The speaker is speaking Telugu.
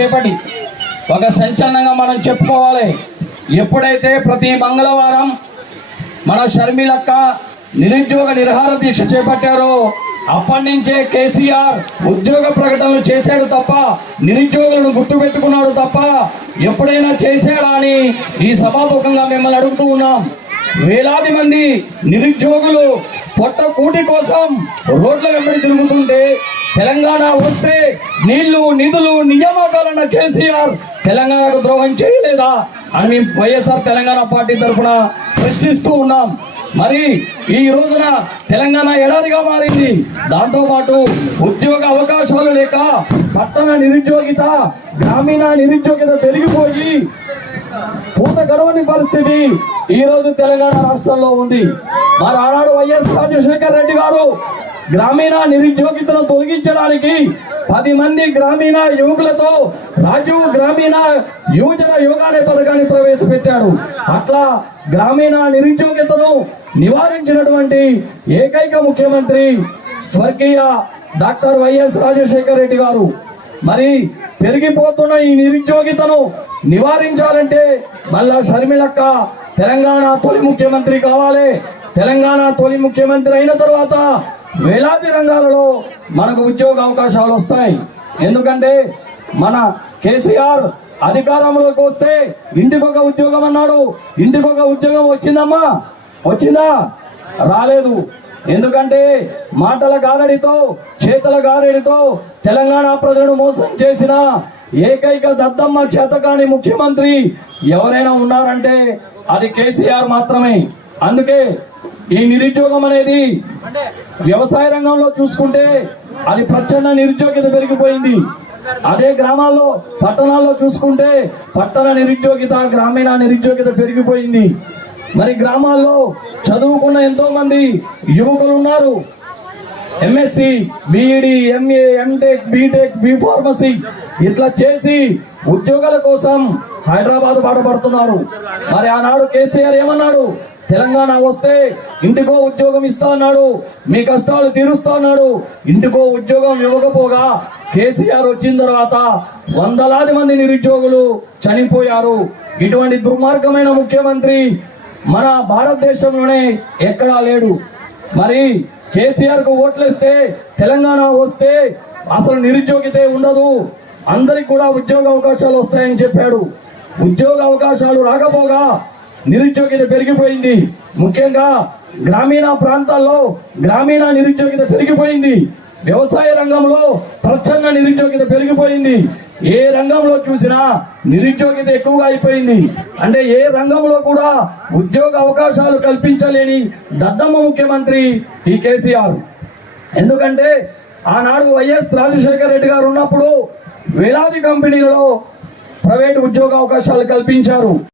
చేపట్టి ఒక సంచలనంగా మనం చెప్పుకోవాలి. ఎప్పుడైతే ప్రతి మంగళవారం మన షర్మిలక్క నిరుద్యోగ నిర్హార దీక్ష చేపట్టారో అప్పటి నుంచే కేసీఆర్ ఉద్యోగ ప్రకటనలు చేశాడు తప్ప నిరుద్యోగులను గుర్తుపెట్టుకున్నాడు తప్ప ఎప్పుడైనా చేశాడా అని ఈ సభాముఖంగా మిమ్మల్ని అడుగుతూ ఉన్నాం. వేలాది మంది నిరుద్యోగులు పొట్ట కూటి కోసం రోడ్ల వెంబడి తిరుగుతుంటే తెలంగాణ వస్తే నీళ్ళు నిధులు నియామకాలన్న కేసీఆర్ తెలంగాణకు ద్రోహం చేయలేదా అని మేము వైఎస్ఆర్ తెలంగాణ పార్టీ తరఫున ప్రశ్నిస్తూ ఉన్నాం. మరి ఈ రోజున తెలంగాణ ఎడారిగా మారింది. దాంతోపాటు ఉద్యోగ అవకాశాలు లేక పట్టణ నిరుద్యోగిత గ్రామీణ నిరుద్యోగిత పెరిగిపోయి పూత గడవని పరిస్థితి ఈ రోజు తెలంగాణ రాష్ట్రంలో ఉంది. మరి ఆనాడు వైఎస్ రాజశేఖర్ రెడ్డి గారు గ్రామీణ నిరుద్యోగితను తొలగించడానికి పది మంది గ్రామీణ యువకులతో రాజీవ్ గ్రామీణ యువజన యోగానే పథకాన్ని ప్రవేశపెట్టారు అట్లా గ్రామీణ నిరుద్యోగితను నివారించినటువంటి ఏకైక ముఖ్యమంత్రి స్వర్గీయ డాక్టర్ వైఎస్ రాజశేఖర్ రెడ్డి గారు. మరి పెరిగిపోతున్న ఈ నిరుద్యోగితను నివారించాలంటే మళ్ళా షర్మిలక్క తెలంగాణ తొలి ముఖ్యమంత్రి కావాలి. తెలంగాణ తొలి ముఖ్యమంత్రి అయిన తర్వాత వేలాది రంగాలలో మనకు ఉద్యోగ అవకాశాలు వస్తాయి. ఎందుకంటే మన కేసీఆర్ అధికారంలోకి వస్తే ఇంటికొక ఉద్యోగం అన్నాడు. ఇంటికొక ఉద్యోగం వచ్చిందమ్మా. వచ్చిందా? రాలేదు. ఎందుకంటే మాటల గారడితో చేతల గారడితో తెలంగాణ ప్రజలను మోసం చేసిన ఏకైక దద్దమ్మ చేతకాని ముఖ్యమంత్రి ఎవరైనా ఉన్నారంటే అది కేసీఆర్ మాత్రమే. అందుకే ఈ నిరుద్యోగం అనేది వ్యవసాయ రంగంలో చూసుకుంటే అది ప్రచండ నిరుద్యోగిత పెరిగిపోయింది. అదే గ్రామాల్లో పట్టణాల్లో చూసుకుంటే పట్టణ నిరుద్యోగిత గ్రామీణ నిరుద్యోగిత పెరిగిపోయింది. మరి గ్రామాల్లో చదువుకున్న ఎంతో మంది యువకులు ఉన్నారు MSc BEd MA MTech BTech B pharmacy ఇట్లా చేసి ఉద్యోగాల కోసం హైదరాబాద్ బాటపడుతున్నారు మరి ఆనాడు కేసీఆర్ ఏమన్నాడు? తెలంగాణ వస్తే ఇంటికో ఉద్యోగం ఇస్తా అన్నాడు. మీ కష్టాలు తీరుస్తా అన్నాడు. ఇంటికో ఉద్యోగం ఇవ్వకపోగా కేసీఆర్ వచ్చిన తర్వాత వందలాది మంది నిరుద్యోగులు చనిపోయారు. ఇటువంటి దుర్మార్గమైన ముఖ్యమంత్రి మన భారతదేశంలోనే ఎక్కడా లేడు. మరి కేసీఆర్కు ఓట్లేస్తే తెలంగాణ వస్తే అసలు నిరుద్యోగితే ఉండదు. అందరికి కూడా ఉద్యోగ అవకాశాలు వస్తాయని చెప్పాడు. ఉద్యోగ అవకాశాలు రాకపోగా నిరుద్యోగిత పెరిగిపోయింది. ముఖ్యంగా గ్రామీణ ప్రాంతాల్లో గ్రామీణ నిరుద్యోగిత పెరిగిపోయింది. వ్యవసాయ రంగంలో ప్రచ్ఛన్న నిరుద్యోగిత పెరిగిపోయింది. ఏ రంగంలో చూసినా నిరుద్యోగిత ఎక్కువగా అయిపోయింది. అంటే ఏ రంగంలో కూడా ఉద్యోగ అవకాశాలు కల్పించలేని దద్దమ్మ ముఖ్యమంత్రి ఈ కేసీఆర్. ఎందుకంటే ఆనాడు వైఎస్ రాజశేఖర రెడ్డి గారు ఉన్నప్పుడు వేలాది కంపెనీలలో ప్రైవేట్ ఉద్యోగ అవకాశాలు కల్పించారు.